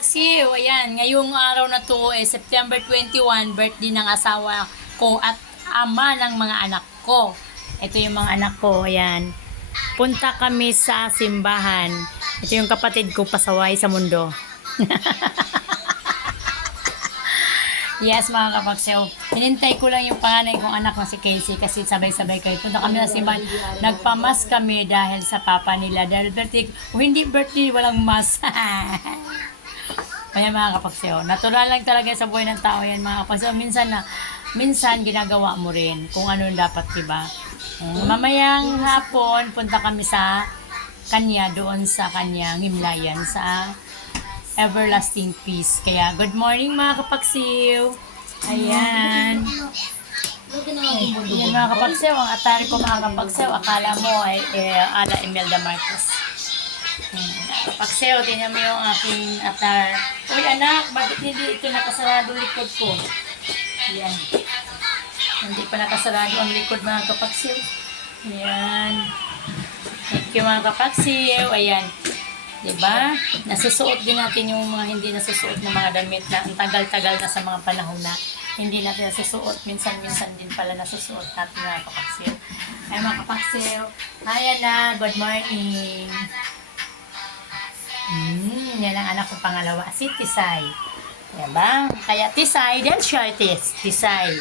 kapaksiw, ayan, ngayong araw na to September 21, birthday ng asawa ko at ama ng mga anak ko. Ito yung mga anak ko, ayan. Punta kami sa simbahan. Ito yung kapatid ko, pasaway sa mundo. Yes, mga kapaksiw. Hinintay ko lang yung panganay kong anak na si Casey kasi sabay-sabay kayo. Punta kami sa simbahan. Nagpamas kami dahil sa papa nila. Dahil birthday, hindi birthday, walang mas. Kaya mga kapaksiw, natural lang talaga sa buhay ng tao yan mga kapaksiw. Minsan ginagawa mo rin kung ano dapat, diba? Mamayang hapon, punta kami sa kanya, doon sa kanyang himlayan, sa Everlasting Peace. Kaya, good morning mga kapaksiw. Ayan. Ayan mga kapaksiw, ang atari ko mga kapaksiw, akala mo ay ala Imelda Marcos. Kapaksiw, tingnan mo yung aking atar. Uy anak, bakit hindi ito nakasarado likod ko? Ayan. Hindi pa nakasarado ang likod mga kapaksiw. Ayan. Thank you mga kapaksiw. Ayan. Diba? Nasusuot din natin yung mga hindi nasusuot na mga damit na ang tagal-tagal na sa mga panahon na hindi natin nasusuot. Minsan-minsan din pala nasusuot natin mga kapaksiw. Ay mga kapaksiw. Hi na, good morning. Yan ang anak ko pangalawa, si Tisay. Diba? Kaya Tisay, then siya Tisay.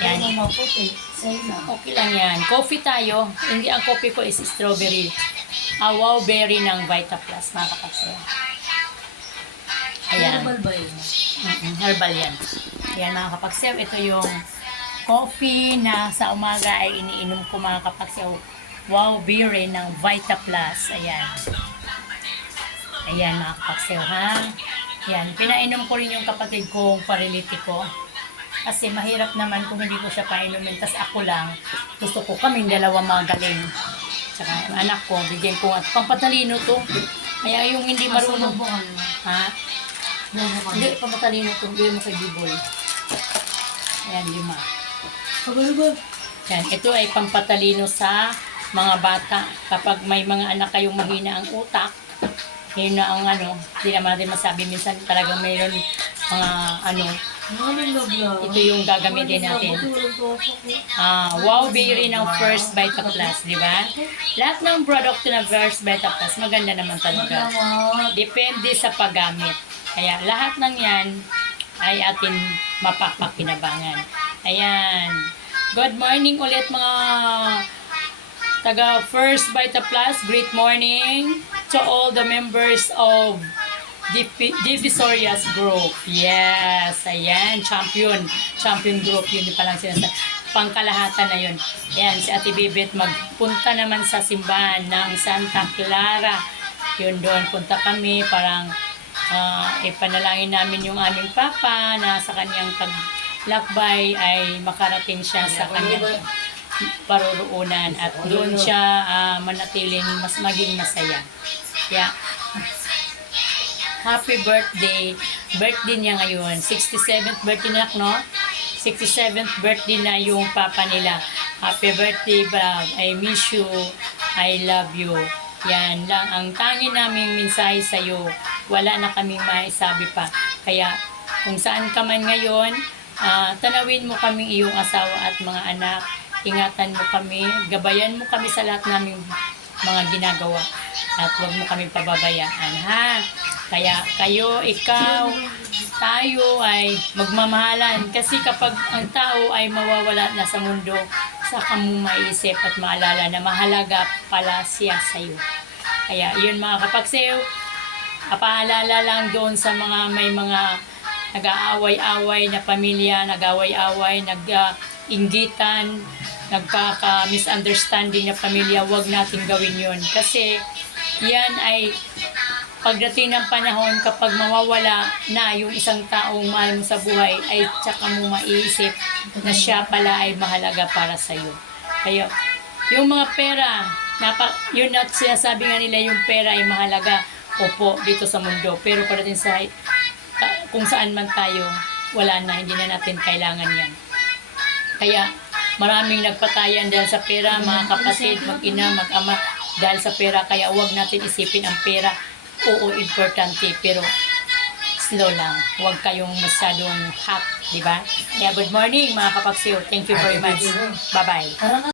Yan. Okay lang yan. Coffee tayo. Hindi ang coffee ko is strawberry. Wow berry ng Vita Plus, mga kapaksiw. Ayan. Herbal ba yun? Herbal yan. Ayan mga kapaksiw, ito yung coffee na sa umaga ay iniinom ko mga kapaksiw. Wow berry ng Vita Plus. Ayan. Ayan mga kapaksiw ha. Ayan. Pinainom ko rin yung kapatid kong paralitiko. Kasi mahirap naman kung hindi ko siya painumin. Tas ako lang, gusto ko kaming dalawa magaling. Saka anak ko, bigyan ko at pampatalino to. Kaya yung hindi marunong. Ha? Hindi, pampatalino to. Bigyan mo kay Biboy. Ayan, 5. Yan, ito ay pampatalino sa mga bata. Kapag may mga anak kayong mahina ang utak, yun na ang hindi naman natin masabi. Minsan talagang mayroon mga ito yung gagamitin natin. Wow berry ng First Vita Plus, di ba? Lahat ng product na First Vita Plus, maganda naman talaga. Depende sa paggamit. Kaya lahat ng yan ay atin mapapakinabangan. Ayan. Good morning ulit mga taga First Vita Plus. Great morning to all the members of Divisorias Group. Yes, ayan, champion group, yun din palang sinasabi. Pangkalahatan na yun. Ayan, si Ate Bibit magpunta naman sa simbahan ng Santa Clara. Yun doon, punta kami, parang ipanalangin namin yung aming papa na sa kanyang paglakbay ay makarating siya sa kanyang paruroonan at doon siya manatiling maging masaya. Yeah. Happy birthday. Birthday niya ngayon. 67th birthday na, no? 67th birthday na yung papa nila. Happy birthday, Bob. I miss you. I love you. Yan lang ang tangi naming mensahe sa'yo. Wala na kaming maisabi pa. Kaya, kung saan ka man ngayon, tanawin mo kaming iyong asawa at mga anak. Ingatan mo kami. Gabayan mo kami sa lahat naming mga ginagawa. At huwag mo kami pababayaan, ha? Kaya kayo, ikaw, tayo ay magmamahalan. Kasi kapag ang tao ay mawawala na sa mundo, saka mo maisip at maalala na mahalaga pala siya sa'yo. Kaya yun mga kapaksiw, paalala lang doon sa mga may mga nag-aaway-away na pamilya, nag-aaway-away, nag-inggitan, nagkaka-misunderstanding na pamilya, huwag natin gawin yun. Kasi yan ay pagdating ng panahon kapag mawawala na yung isang taong mahal mo sa buhay ay tsaka mo maiisip na siya pala ay mahalaga para sa iyo. Kaya yung mga pera, yun at sinasabi nga nila yung pera ay mahalaga. Opo, dito sa mundo. Pero pagdating sa kung saan man tayo, wala na, hindi na natin kailangan yan. Kaya maraming nagpatayan dahil sa pera, mga kapatid, mag-ina, mag-ama, dahil sa pera. Kaya huwag natin isipin ang pera. Oo, importante, pero slow lang. Huwag kayong masyadong hot, di ba? Kaya good morning mga kapagsiyo. Thank you very much. Bye-bye.